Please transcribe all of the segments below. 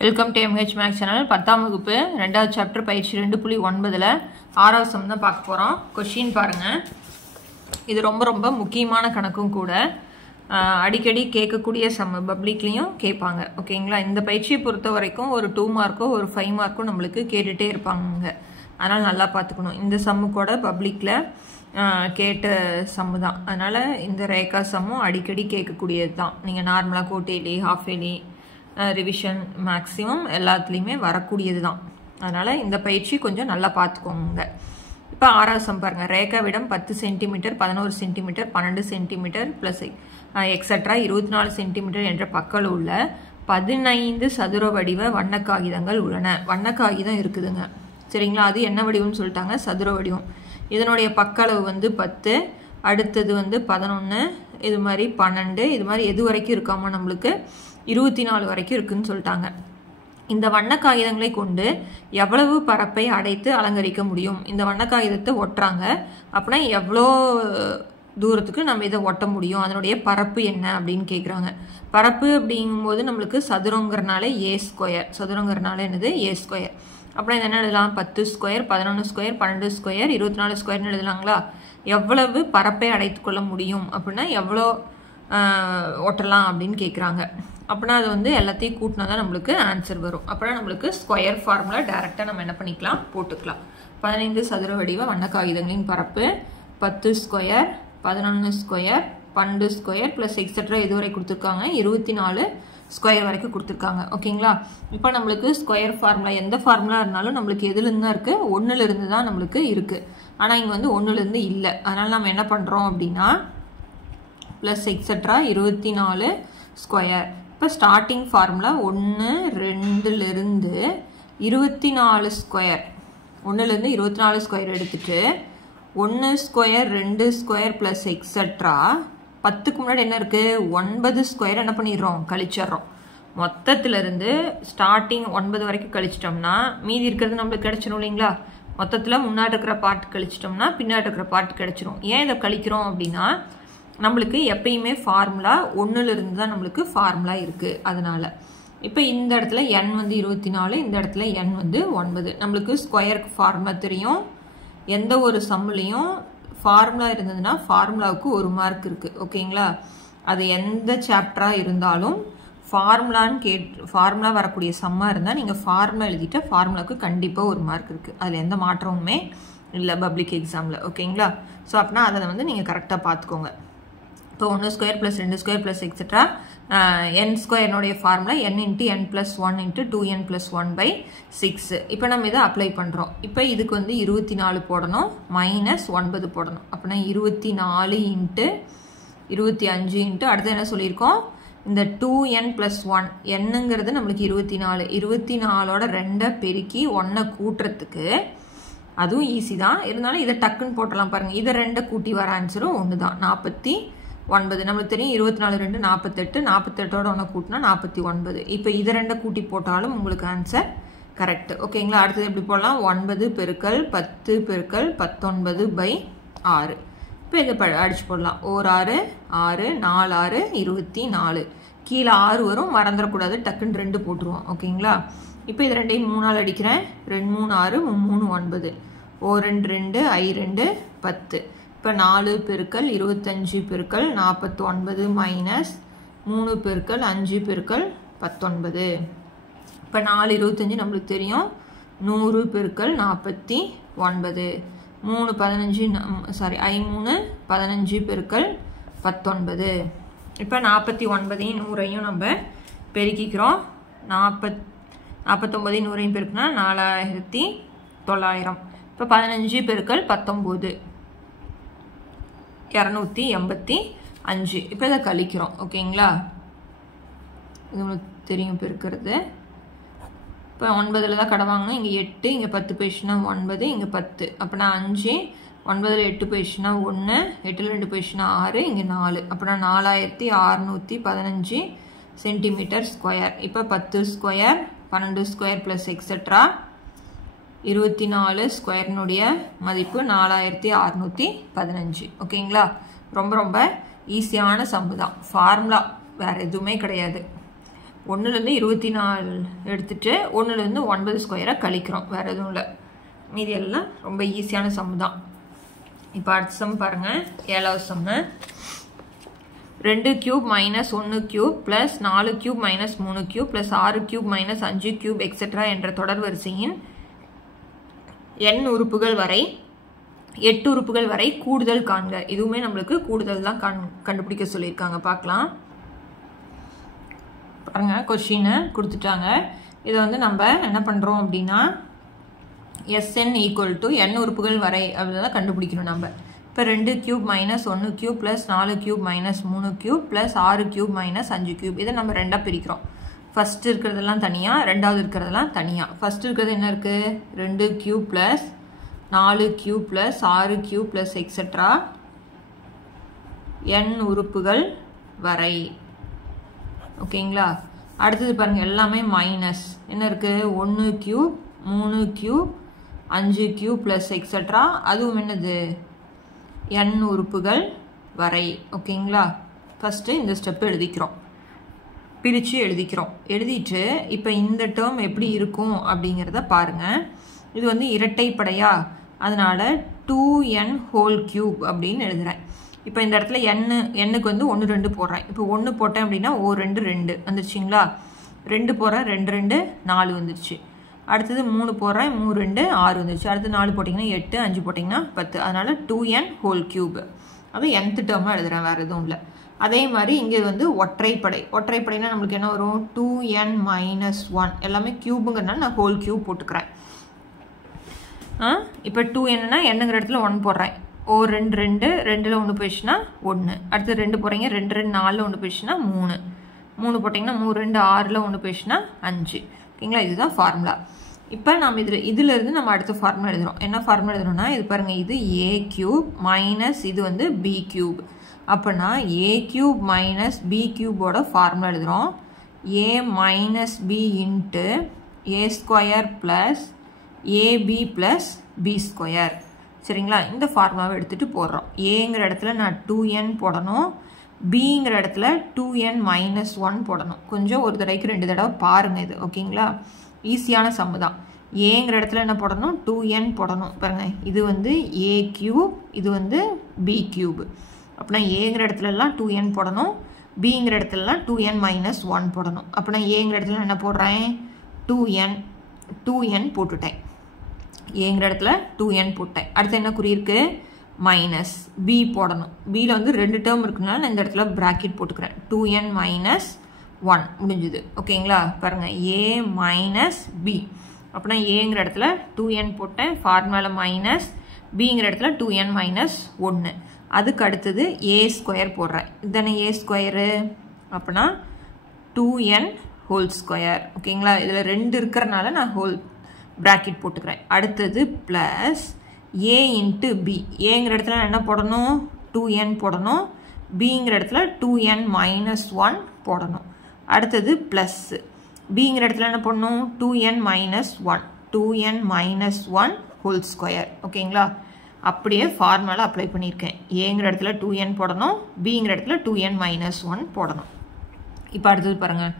Welcome to MH Max channel 10ஆம் வகுப்பு 2வது சாப்டர் பயிற்சி 2.9ல 6வது சம் தான் பார்க்க போறோம். क्वेश्चन பாருங்க. இது ரொம்ப முக்கியமான கணக்கும் கூட. அடிக்கடி கேட்கக்கூடிய சம் பப்ளிக்லயும் கேட்பாங்க. ஓகேங்களா? இந்த பயிற்சியை பொறுத்த வரைக்கும் ஒரு 2 மார்க்கோ ஒரு 5 மார்க்கோ நம்மளுக்கு கேட்டுட்டே இருப்பாங்க. அதனால நல்லா பார்த்துக்கணும். இந்த சம்மு கூட பப்ளிக்ல கேட்ட சம்மு தான். அதனால இந்த ரேகா சம்மும் அடிக்கடி கேட்கக்கூடியது தான். நீங்க நார்மலா கோட்டேலி ஹாஃப் ஏலி ரிவிஷன் மேக்ஸிமம் எல்லாத்துலேயுமே வரக்கூடியது தான். அதனால் இந்த பயிற்சி கொஞ்சம் நல்லா பார்த்துக்கோங்க. இப்போ 6வது சம் பாருங்கள். ரேகாவிடம் 10 centimetre 11 centimetre 12 centimeter plus etcetera 24 centimetre என்ற பக்கம் உள்ள 15 சதுர வடிவ வண்ண காகிதங்கள் உள்ளன. வண்ண காகிதம் இருக்குதுங்க. சரிங்களா? அது என்ன வடிவம்னு சொல்லிட்டாங்க, சதுர வடிவம். இதனுடைய பக்க அளவு வந்து 10, அடுத்தது வந்து 11, இது மாதிரி 12, இது மாதிரி எது வரைக்கும் இருக்காமோ நம்மளுக்கு 24 வரைக்கும் இருக்குன்னு சொல்லிட்டாங்க. இந்த வண்ண காகிதங்களை கொண்டு எவ்வளவு பரப்பை அடைத்து அலங்கரிக்க முடியும்? இந்த வண்ண காகிதத்தை ஒட்டுறாங்க அப்படின்னா எவ்வளோ தூரத்துக்கு நம்ம இதை ஒட்ட முடியும், அதனுடைய பரப்பு என்ன அப்படின்னு கேட்குறாங்க. பரப்பு அப்படிங்கும்போது நம்மளுக்கு சதுரங்கிறனால A², சதுரங்கிறனால என்னது A². அப்புறம் இது என்ன எழுதலாம்? 10 ஸ்கொயர் 11 ஸ்கொயர் 12 ஸ்கொயர் 24 ஸ்கொயர்னு எழுதலாங்களா? எவ்வளவு பரப்பை அடைத்து கொள்ள முடியும் அப்படின்னா எவ்வளோ ஒட்டலாம் அப்படின்னு கேட்குறாங்க. அப்படின்னா அது வந்து எல்லாத்தையும் கூட்டினா தான் நம்மளுக்கு ஆன்சர் வரும். அப்படின்னா நம்மளுக்கு ஸ்கொயர் ஃபார்முலா டைரெக்டாக நம்ம என்ன பண்ணிக்கலாம், போட்டுக்கலாம். 15 சதுர வடிவ வண்ண காகிதங்களின் பரப்பு 10 square 11 square 12 square plus extra இதுவரை கொடுத்துருக்காங்க 24 ஸ்கொயர் வரைக்கும் கொடுத்துருக்காங்க. ஓகேங்களா? இப்போ நம்மளுக்கு ஸ்கொயர் ஃபார்முலா எந்த ஃபார்முலா இருந்தாலும் நம்மளுக்கு எதுலேருந்து தான் இருக்குது, 1லேருந்து தான் நம்மளுக்கு இருக்குது. ஆனால் இங்கே வந்து 1லேருந்து இல்லை. அதனால் நம்ம என்ன பண்ணுறோம் அப்படின்னா ப்ளஸ் எக்ஸட்ரா 24 ஸ்கொயர். இப்போ ஸ்டார்டிங் ஃபார்முலா 1 2லேருந்து 24 ஸ்கொயர், 1லேருந்து 24 ஸ்கொயர் எடுத்துட்டு 1 ஸ்கொயர் 2 ஸ்கொயர் ப்ளஸ் எக்ஸட்ரா 10க்கு முன்னாடி என்ன இருக்குது, 9 ஸ்கொயர் என்ன பண்ணிடுறோம், கழிச்சிட்றோம். மொத்தத்திலிருந்து ஸ்டார்டிங் 9 வரைக்கும் கழிச்சிட்டோம்னா மீதி இருக்கிறது நம்மளுக்கு கிடைச்சிடும் இல்லைங்களா? மொத்தத்தில் முன்னாடி இருக்கிற பார்ட் கழிச்சிட்டோம்னா பின்னாடி இருக்கிற பார்ட் கிடைச்சிரும். ஏன் இதை கழிக்கிறோம் அப்படின்னா நம்மளுக்கு எப்பயுமே ஃபார்முலா 1லேருந்து தான் நம்மளுக்கு ஃபார்முலா இருக்குது. அதனால இப்போ இந்த இடத்துல n வந்து 24, இந்த இடத்துல n வந்து 9. நம்மளுக்கு ஸ்கொயருக்கு ஃபார்முலா தெரியும். எந்த ஒரு சம்முலையும் ஃபார்முலா இருந்ததுன்னா ஃபார்முலாவுக்கு 1 மார்க் இருக்குது. ஓகேங்களா? அது எந்த சாப்டராக இருந்தாலும் ஃபார்முலா வரக்கூடிய சம்மாக இருந்தால் நீங்கள் ஃபார்முலா எழுதிட்டு ஃபார்முலாவுக்கு கண்டிப்பாக 1 மார்க் இருக்குது. அதில் எந்த மாற்றமுமே இல்லை பப்ளிக் எக்ஸாமில். ஓகேங்களா? ஸோ அப்படின்னா அதை வந்து நீங்கள் கரெக்டாக பார்த்துக்கோங்க. இப்போ 1 square plus 2 square plus extra n ஸ்கொயர்னுடைய ஃபார்முலா n × n + 1 × 2n + 1/6. இப்போ நம்ம இதை அப்ளை பண்ணுறோம். இப்போ இதுக்கு வந்து 24 போடணும் -9 போடணும். அப்படின்னா 24 × 25 அடுத்து என்ன சொல்லியிருக்கோம், இந்த 2n + 1 என்னங்கிறது நம்மளுக்கு 24, 24ஓட 2 பெருக்கி 1 கூட்டுறதுக்கு அதுவும் ஈஸி தான். இருந்தாலும் இதை டக்குன்னு போட்டலாம் பாருங்கள். இதை 2 கூட்டி வர ஆன்சரும் 1 தான், 49. நம்மளுக்கு தெரியும் 24 2 48, 48ஓட 1 கூட்டினா 49. இப்போ இதை 2 கூட்டி போட்டாலும் உங்களுக்கு ஆன்சர் கரெக்ட். ஓகேங்களா? அடுத்தது எப்படி போடலாம், 9 பெருக்கல் 10 பெருக்கல் 19/6. இப்போ இதை அடிச்சு போடலாம். 1 6 6 4 6 24. கீழே 6 வரும், மறந்துடக்கூடாது, டக்குன்னு 2 போட்டுருவோம். ஓகேங்களா? இப்போ இது 2ஐயும் 3ஆல் அடிக்கிறேன். 2 3 6 3 9. 2 2 2 10. இப்போ 4 பெருக்கல் 25 பெருக்கல் 49 மைனஸ் 3 பெருக்கல் 5 பெருக்கல் 19. இப்போ 4 25 நம்மளுக்கு தெரியும். 100 பெருக்கல் 49. 3 15 15 பெருக்கல் 19. இப்போ 49ஐயும் 100ஐயும் நம்ம பெருக்கிக்கிறோம். 49ஐயும் 100ஐயும் பெருக்குனா 4900. இப்போ 15 பெருக்கல் 19 285. இப்போ இதை கழிக்கிறோம். ஓகேங்களா? இது உங்களுக்கு தெரியும் பெருக்கிறது. இப்போ 9ல் தான் கடை வாங்கணும். இங்கே 8, இங்கே 10 போயிடுச்சுன்னா 9, இங்கே 10. அப்படின்னா 5, 9ல் 8 போயிடுச்சுன்னா 1, 8ல் 2 போயிடுச்சுன்னா 6, இங்கே 4. அப்படின்னா 4615 சென்டிமீட்டர் ஸ்கொயர். இப்போ 10 ஸ்கொயர் 12 ஸ்கொயர் ப்ளஸ் எக்ஸட்ரா 24 ஸ்கொயர்னுடைய மதிப்பு 4615. ஓகேங்களா? ரொம்ப ஈஸியான சம்மு தான். ஃபார்முலா வேறு எதுவுமே கிடையாது. 1லேருந்து 24 எடுத்துட்டு 1லேருந்து 9 ஸ்கொயரை கழிக்கிறோம், வேறு எதுவும் இல்லை. மீதி எல்லாம் ரொம்ப ஈஸியான சம் தான். இப்போ அடுத்த சம் பாருங்கள், 7வது சம்மு. 2 cube minus 1 cube plus 4 cube minus 3 cube plus 6 cube minus 5 cube etcetera என்ற தொடர் வரிசையின் n உறுப்புகள் வரை 8 உறுப்புகள் வரை கூடுதல் காண்க. இதுவுமே நம்மளுக்கு கூடுதல் தான் கண்டுபிடிக்க சொல்லியிருக்காங்க. பார்க்கலாம் பாருங்க, கொஸ்டினை கொடுத்துட்டாங்க. இதை வந்து நம்ம என்ன பண்ணுறோம் அப்படின்னா Sn ஈக்குவல் டு n உறுப்புகள் வரை அப்படிதான் கண்டுபிடிக்கணும் நம்ம. இப்போ 2 cube minus 1 cube plus 4 cube minus 3 cube plus 6 cube minus 5 cube, இதை நம்ம ரெண்டாக பிரிக்கிறோம். ஃபஸ்ட்டு இருக்கிறதெல்லாம் தனியாக, ரெண்டாவது இருக்கிறதெல்லாம் தனியாக. ஃபஸ்ட்டு இருக்கிறது என்ன இருக்குது, 2 cube plus 4 cube plus 6 cube plus etcetera n உறுப்புகள் வரை. ஓகேங்களா? அடுத்தது பாருங்கள், எல்லாமே மைனஸ். என்ன இருக்குது, 1 cube 3 cube 5 cube plus etcetera, அதுவும் என்னது n உறுப்புகள் வரை. ஓகேங்களா? ஃபஸ்ட்டு இந்த ஸ்டெப் எழுதிக்கிறோம், பிரித்து எழுதிக்கிறோம். எழுதிட்டு இப்போ இந்த டேர்ம் எப்படி இருக்கும் அப்படிங்கிறத பாருங்கள். இது வந்து இரட்டைப்படையா, அதனால் 2n ஹோல் கியூப் அப்படின்னு எழுதுகிறேன். இப்போ இந்த இடத்துல எண்ணுக்கு வந்து 1 2 போடுறேன். இப்போ 1 போட்டேன் அப்படின்னா 2 2 வந்துருச்சிங்களா, 2 போடுறேன் 2 2 4 வந்துருச்சு. அடுத்தது 3 போடுறேன் 3 2 6 வந்துருச்சு. அடுத்து 4 போட்டிங்கன்னா 8, 5 போட்டிங்கன்னா 10. அதனால் 2n ஹோல் கியூப், அது nth டேர்மாக எழுதுகிறேன், வேறு எதுவும் இல்லை. அதே மாதிரி இங்கே வந்து ஒற்றைப்படை. ஒற்றைப்படைனா நம்மளுக்கு என்ன வரும், 2n மைனஸ் 1, எல்லாமே கியூபுங்கிறதுனால நான் ஹோல் கியூப் போட்டுக்கிறேன். இப்போ 2nனா என்னங்கிற இடத்துல 1 போடுறேன். 2 2 2ல் 1 போயிடுச்சுன்னா 1. அடுத்து 2 போடுறீங்க, 2 2 4ல் 1 போயிடுச்சுன்னா 3. 3 போட்டிங்கன்னா 3 2 6ல் 1 போயிடுச்சுன்னா 5. ஓகேங்களா? இதுதான் ஃபார்முலா. இப்போ நம்ம இதிலிருந்து நம்ம அடுத்த ஃபார்முலா எழுதுகிறோம். என்ன ஃபார்முலா எழுதுறோம்னா, இது பாருங்கள், இது a கியூப் மைனஸ் இது வந்து b கியூப். அப்போனா a கியூப் மைனஸ் b கியூபோட ஃபார்முலா எழுதுகிறோம். a minus b into a square plus ab plus b square. சரிங்களா? இந்த ஃபார்முலாவை எடுத்துகிட்டு போடுறோம். ஏங்கிற இடத்துல நான் 2n போடணும், பிங்கிற இடத்துல 2n மைனஸ் 1 போடணும். கொஞ்சம் ஒரு தடவைக்கு 2 தடவை பாருங்கள் இது. ஓகேங்களா? ஈஸியான சம்மு தான். ஏங்கிற இடத்துல என்ன போடணும், 2n போடணும். பாருங்கள், இது வந்து a கியூப், இது வந்து b கியூப். அப்படின்னா ஏங்கிற இடத்துலலாம் 2n போடணும், பிங்கிற இடத்துலலாம் 2n மைனஸ் 1 போடணும். அப்படின்னா ஏங்கிற இடத்துல என்ன போடுறேன், 2n போட்டுட்டேன். ஏங்கிற இடத்துல 2n போட்டேன். அடுத்து என்ன குறியிருக்கு, மைனஸ் b போடணும். பியில் வந்து 2 டேர்ம் இருக்குனால நான் இந்த இடத்துல ப்ராக்கெட் போட்டுக்கிறேன். 2n மைனஸ் 1 முடிஞ்சுது. ஓகேங்களா? பாருங்கள், a மைனஸ் b. அப்படின்னா ஏங்கிற இடத்துல 2n போட்டேன், ஃபார்முலாவில் மைனஸ், பிங்கிற இடத்துல 2n மைனஸ் 1. அதுக்கு அடுத்தது a ஸ்கொயர் போடுறேன். இதுதானே a ஸ்கொயரு, அப்படின்னா 2n ஹோல் ஸ்கொயர். ஓகேங்களா? இதில் 2 இருக்கிறனால நான் ஹோல் ப்ராக்கெட் போட்டுக்கிறேன். அடுத்தது ப்ளஸ் a இன்ட்டு b. ஏங்கிற இடத்துல என்ன போடணும், 2n போடணும், பிங்கிற இடத்துல 2n மைனஸ் 1 போடணும். அடுத்தது ப்ளஸ் பிங்கிற இடத்துல என்ன போடணும், 2n minus 1, 2n minus 1 whole square. ஓகேங்களா? அப்படியே ஃபார்முலா அப்ளை பண்ணியிருக்கேன். ஏங்கிற இடத்துல 2n போடணும், பிங்கிற இடத்துல 2n மைனஸ் 1 போடணும். இப்போ அடுத்தது பாருங்கள்,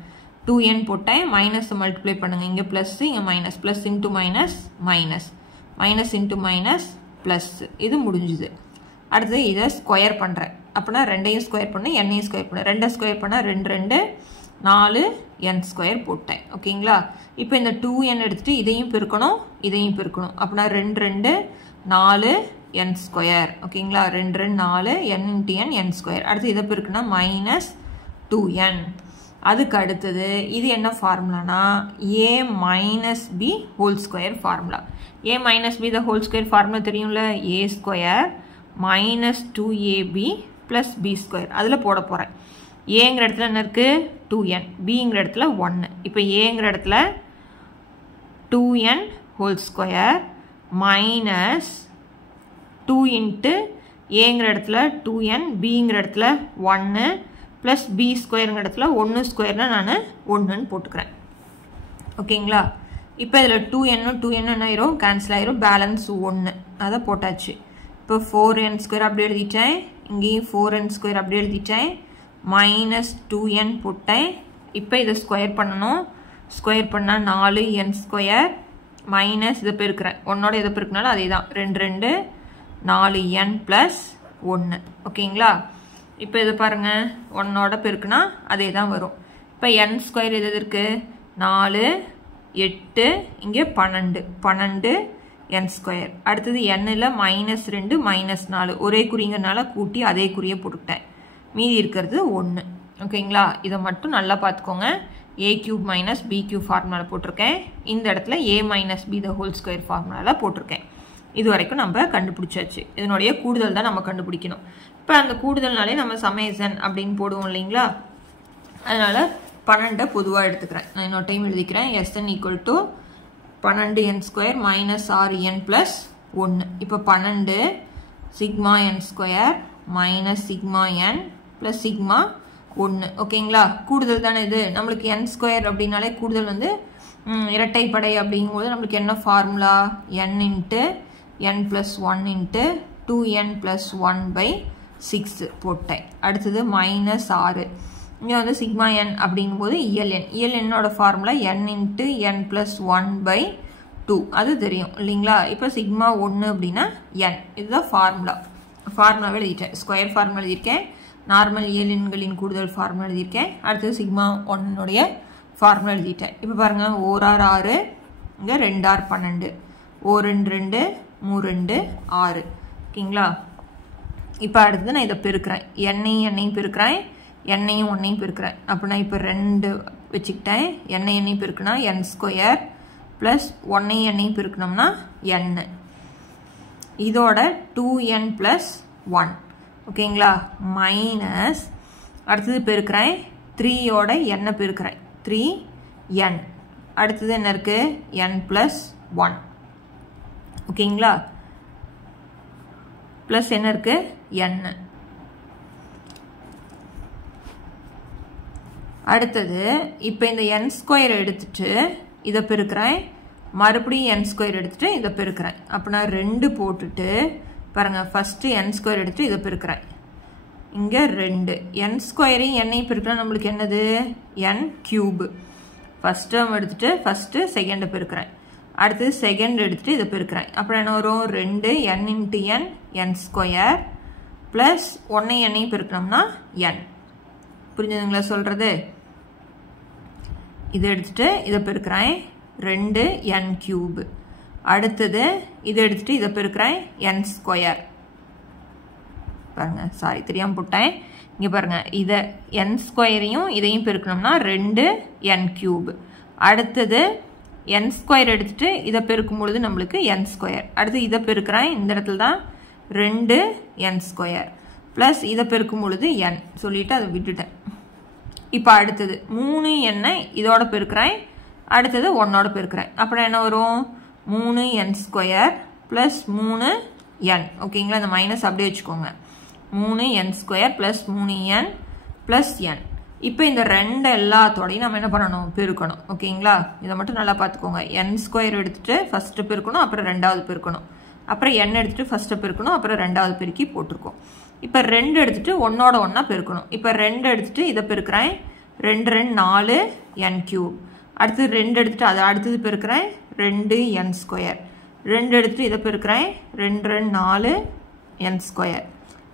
2n போட்டேன், மைனஸ் மல்டிப்ளை பண்ணுங்கள். இங்கே ப்ளஸ், இங்கே minus, plus into minus minus, minus into minus plus. இது முடிஞ்சுது. அடுத்தது இதை ஸ்கொயர் பண்ணுறேன். அப்படின்னா 2ஐயும் ஸ்கொயர் பண்ணேன், என்னையும் ஸ்கொயர் பண்ணேன். 2 ஸ்கொயர் பண்ணால் 2 2 4 n ஸ்கொயர் போட்டேன். ஓகேங்களா? இப்போ இந்த 2n எடுத்துகிட்டு இதையும் பெருக்கணும், இதையும் பெருக்கணும். அப்படின்னா 2 2 4 n ஸ்கொயர். ஓகேங்களா? 2 2 4 n into n n square. அடுத்து இதை பெருக்குனா மைனஸ் 2n. அதுக்கு அடுத்தது இது என்ன ஃபார்முலானா, a minus b whole square formula. a minus b the whole square formula தெரியும்ல, a square minus 2ab plus b square. அதில் போட போகிறேன். ஏங்கிற இடத்துல என்ன இருக்குது, 2n, பிங்கிற இடத்துல 1. இப்போ ஏங்கிற இடத்துல 2n whole square minus 2 into ஏங்கிற இடத்துல 2n, பிங்கிற இடத்துல 1 ப்ளஸ் b ஸ்கொயருங்கிற இடத்துல 1 ஸ்கொயர்னால் நான் 1ன்னு போட்டுக்கிறேன். ஓகேங்களா? இப்போ இதில் 2n 2n என்ன ஆயிரும், கேன்சல் ஆயிரும், பேலன்ஸ் 1. அதை போட்டாச்சு. இப்போ 4n ஸ்கொயர் அப்படி எழுதிட்டேன், இங்கேயும் 4n ஸ்கொயர் அப்படி எழுதிட்டேன், மைனஸ் 2n போட்டேன் இப்போ இதை ஸ்கொயர் பண்ணணும். ஸ்கொயர் பண்ணால் 4n ஸ்கொயர் மைனஸ் இதை பெருக்கிறேன், ஒன்னோட இதை பெருக்கினாலும் அதே தான், 2 2 4n ப்ளஸ் 1. ஓகேங்களா? இப்போ இதை பாருங்கள், ஒன்னோட பெருக்குனா அதே தான் வரும். இப்போ n ஸ்கொயர் எது இருக்குது? 4 8 இங்கே 12 12 n ஸ்கொயர். அடுத்தது n-ல் -2 -4 ஒரே குறிங்கிறனால கூட்டி அதே குறியை போட்டுக்கிட்டேன். மீதி இருக்கிறது 1. ஓகேங்களா? இதை மட்டும் நல்லா பார்த்துக்கோங்க. a³ - b³ ஃபார்முலாவில் போட்டிருக்கேன். இந்த இடத்துல a - b the whole square ஃபார்முலாவில் போட்டிருக்கேன். இது வரைக்கும் நம்ம கண்டுபிடிச்சாச்சு. இதனுடைய கூடுதல் தான் நம்ம கண்டுபிடிக்கணும். இப்போ அந்த கூடுதல்னாலே நம்ம சமேசன் அப்படின்னு போடுவோம் இல்லைங்களா? அதனால் 12 பொதுவாக எடுத்துக்கிறேன். நான் இன்னொரு டைம் எழுதிக்கிறேன். Sn = 12n square minus 6n plus 1. இப்போ 12 sigma n square minus sigma n plus sigma 1. ஓகேங்களா? கூடுதல் தானே இது. நம்மளுக்கு n ஸ்கொயர் அப்படின்னாலே கூடுதல் வந்து இரட்டைப்படை அப்படிங்கும்போது நம்மளுக்கு என்ன ஃபார்முலா? n × n + 1 × 2n + 1/6 போட்டேன். அடுத்தது -6. இங்கே வந்து சிக்மா n அப்படிங்கும்போது இஎல்என்னோட ஃபார்முலா n × n + 1/2. அது தெரியும் இல்லைங்களா? இப்போ சிக்மா 1 அப்படின்னா n. இதுதான் ஃபார்முலாவை எழுதிட்டேன். ஸ்கொயர் ஃபார்முலா எழுதியிருக்கேன். நார்மல் இஎல்என்களின் கூடுதல் ஃபார்முலா எழுதியிருக்கேன். அடுத்தது சிக்மா 1னுடைய ஃபார்முலா எழுதிட்டேன். இப்போ பாருங்கள், 1r 6, இங்கே 2r 12, 1 2 3 2 6. ஓகேங்களா? இப்போ அடுத்தது நான் இதை பெருக்கிறேன். எண்ணையும் பெருக்கிறேன், எண்ணையும் 1ஐயும் பெருக்கிறேன். அப்போ நான் இப்போ 2 வச்சுக்கிட்டேன். எண்ணையும் பெருக்குனா n ஸ்கொயர் ப்ளஸ் 1ஐயும் பெருக்கணும்னா n. இதோட 2n + 1. ஓகேங்களா? மைனஸ் அடுத்தது பெருக்கிறேன், 3யோட n பெருக்கிறேன், 3n. அடுத்தது என்ன இருக்குது? n + 1. ஓகேங்களா? ப்ளஸ் என்ன இருக்குது? n. அடுத்தது இப்போ இந்த n ஸ்கொயர் எடுத்துட்டு இதை பெருக்கிறேன், மறுபடியும் n ஸ்கொயர் எடுத்துட்டு இதை பெருக்கிறேன். அப்போ நான் 2 போட்டுட்டு பாருங்கள், ஃபஸ்ட்டு n ஸ்கொயர் எடுத்துட்டு இதை பெருக்கிறேன். இங்கே 2 n ஸ்கொயரையும் n-ஐயும் பெருக்கிறேன். நம்மளுக்கு என்னது? n³ ஃபஸ்ட் டேர்ம் எடுத்துட்டு ஃபஸ்ட்டு செகண்டை பெருக்கிறேன். அடுத்தது செகண்ட் எடுத்துட்டு இதை பெருக்கிறேன். அப்புறம் என்ன வரும்? 2 n × n n square plus 1ஐயும் பெருக்கணும்னா n. புரிஞ்சுதுங்களா சொல்கிறது? இதை எடுத்துட்டு இதை பெருக்கிறேன், 2 n³ அடுத்தது இதை எடுத்துட்டு இதை பெருக்கிறேன், n ஸ்கொயர். பாருங்கள், சாரி தெரியாமல் போட்டேன். இங்கே பாருங்கள், இதை n ஸ்கொயரையும் இதையும் பெருக்கணும்னா 2 n³. அடுத்தது n ஸ்கொயர் எடுத்துட்டு இதை பெருக்கும் பொழுது நம்மளுக்கு n ஸ்கொயர். அடுத்து இதை பெருக்கிறேன், இந்த இடத்துல தான் 2 n ஸ்கொயர் ப்ளஸ் இதை பெருக்கும் பொழுது n சொல்லிட்டு அதை விட்டுட்டேன். இப்போ அடுத்தது 3n இதோட பெருக்கிறேன், அடுத்தது 1ஓட பெருக்கிறேன். அப்புறம் என்ன வரும்? 3n square plus 3n. ஓகேங்களா? இந்த மைனஸ் அப்படியே வச்சுக்கோங்க. 3n square plus 3n plus n. இப்போ இந்த 2 எல்லாத்தோடையும் நம்ம என்ன பண்ணணும்? பெருக்கணும். ஓகேங்களா? இதை மட்டும் நல்லா பார்த்துக்கோங்க. n ஸ்கொயர் எடுத்துட்டு ஃபஸ்ட்டு பெருக்கணும், அப்புறம் 2வது பெருக்கணும். அப்புறம் n எடுத்துட்டு ஃபஸ்ட்டு பெருக்கணும், அப்புறம் 2வது பெருக்கி போட்டிருக்கோம். இப்போ 2 எடுத்துட்டு 1ஓட 1 பெருக்கணும். இப்போ 2 எடுத்துட்டு இதை பெருக்கிறேன், 2 2 4 n³. அடுத்தது 2 எடுத்துட்டு அதை அடுத்தது பெருக்கிறேன், 2 n ஸ்கொயர். 2 எடுத்துட்டு இதை பெருக்கிறேன், 2 2 4 n ஸ்கொயர்.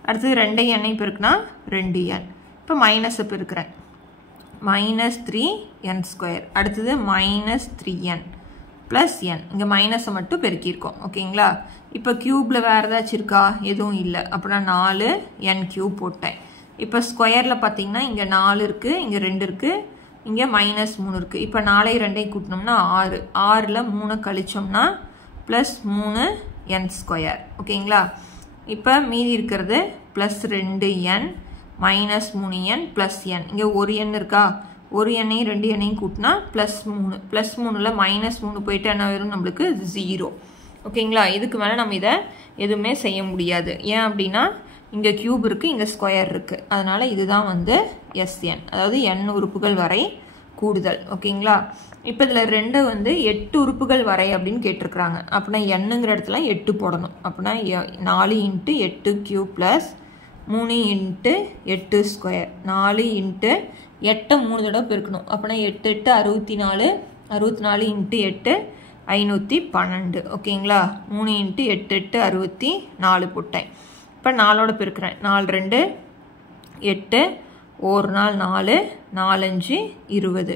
அடுத்தது 2n பெருக்குனா 2n. இப்போ மைனஸை பெருக்கிறேன், -3n ஸ்கொயர். அடுத்தது -3n ப்ளஸ் n. இங்கே மைனஸை மட்டும் பெருக்கியிருக்கோம். ஓகேங்களா? இப்போ க்யூப்பில் வேறு ஏதாச்சும் இருக்கா? எதுவும் இல்லை. அப்போ நான் 4 n³ போட்டேன். இப்போ ஸ்கொயரில் பார்த்தீங்கன்னா இங்கே 4 இருக்குது, இங்கே 2 இருக்குது, இங்கே -3 இருக்குது. இப்போ 4ஐயும் 2ஐயும் கூட்டினோம்னா 6. 6ல் 3 கழிச்சோம்னா ப்ளஸ் 3n ஸ்கொயர். ஓகேங்களா? இப்போ மீதி இருக்கிறது plus 2n -3n plus n. இங்கே ஒரு n இருக்கா? ஒரு எண்ணையும் 2 எண்ணையும் கூட்டினா ப்ளஸ் 3. ப்ளஸ் 3ல் -3 போயிட்டு என்ன வரும்? நம்மளுக்கு 0. ஓகேங்களா? இதுக்கு மேலே நம்ம இதை எதுவுமே செய்ய முடியாது. ஏன் அப்படின்னா இங்கே க்யூப் இருக்குது, இங்கே ஸ்கொயர் இருக்குது. அதனால் இதுதான் வந்து Sn, அதாவது n உறுப்புகள் வரை கூடுதல். ஓகேங்களா? இப்போ இதில் 2 வந்து 8 உறுப்புகள் வரை அப்படின்னு கேட்டிருக்கிறாங்க. அப்படின்னா என்னங்கிற இடத்துல 8 போடணும். அப்படின்னா 4 × 8³ ப்ளஸ் 3 × 8 ஸ்கொயர், 4 × 8 3 தடவை பெருக்கணும். அப்போனா 8 8 64, 64 × 8 512. ஓகேங்களா? 3 × 8 8 64 போட்டேன். இப்போ 4ஓட பெருக்கிறேன். 4 2 8, 1 நாள் 4, 4 5 20.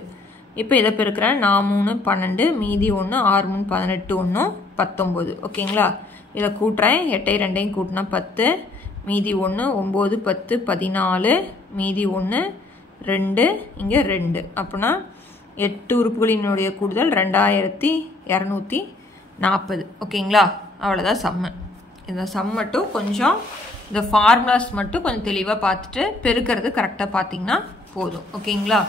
இப்போ இதை பெருக்கிறேன். 4 3 12, மீதி 1, 6 3 18, 1 19. ஓகேங்களா? இதை கூட்டுறேன். 8 2 கூட்டினா 10, மீதி 1 9 10 14, மீதி 1 2, இங்கே 2. அப்படின்னா 8 உறுப்புகளினுடைய கூடுதல் 2240. ஓகேங்களா? அவ்வளோதான் சம்மு. இந்த சம் மட்டும் கொஞ்சம் இந்த ஃபார்முலாஸ் மட்டும் கொஞ்சம் தெளிவாக பார்த்துட்டு பெருக்கிறது கரெக்டாக பார்த்தீங்கன்னா போதும். ஓகேங்களா?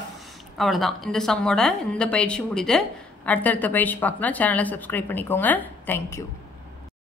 அவ்வளோதான். இந்த சம்மோட இந்த பயிற்சி முடியுது. அடுத்தடுத்த பயிற்சி பார்க்கணும். சேனலை சப்ஸ்கிரைப் பண்ணிக்கோங்க. தேங்க்யூ.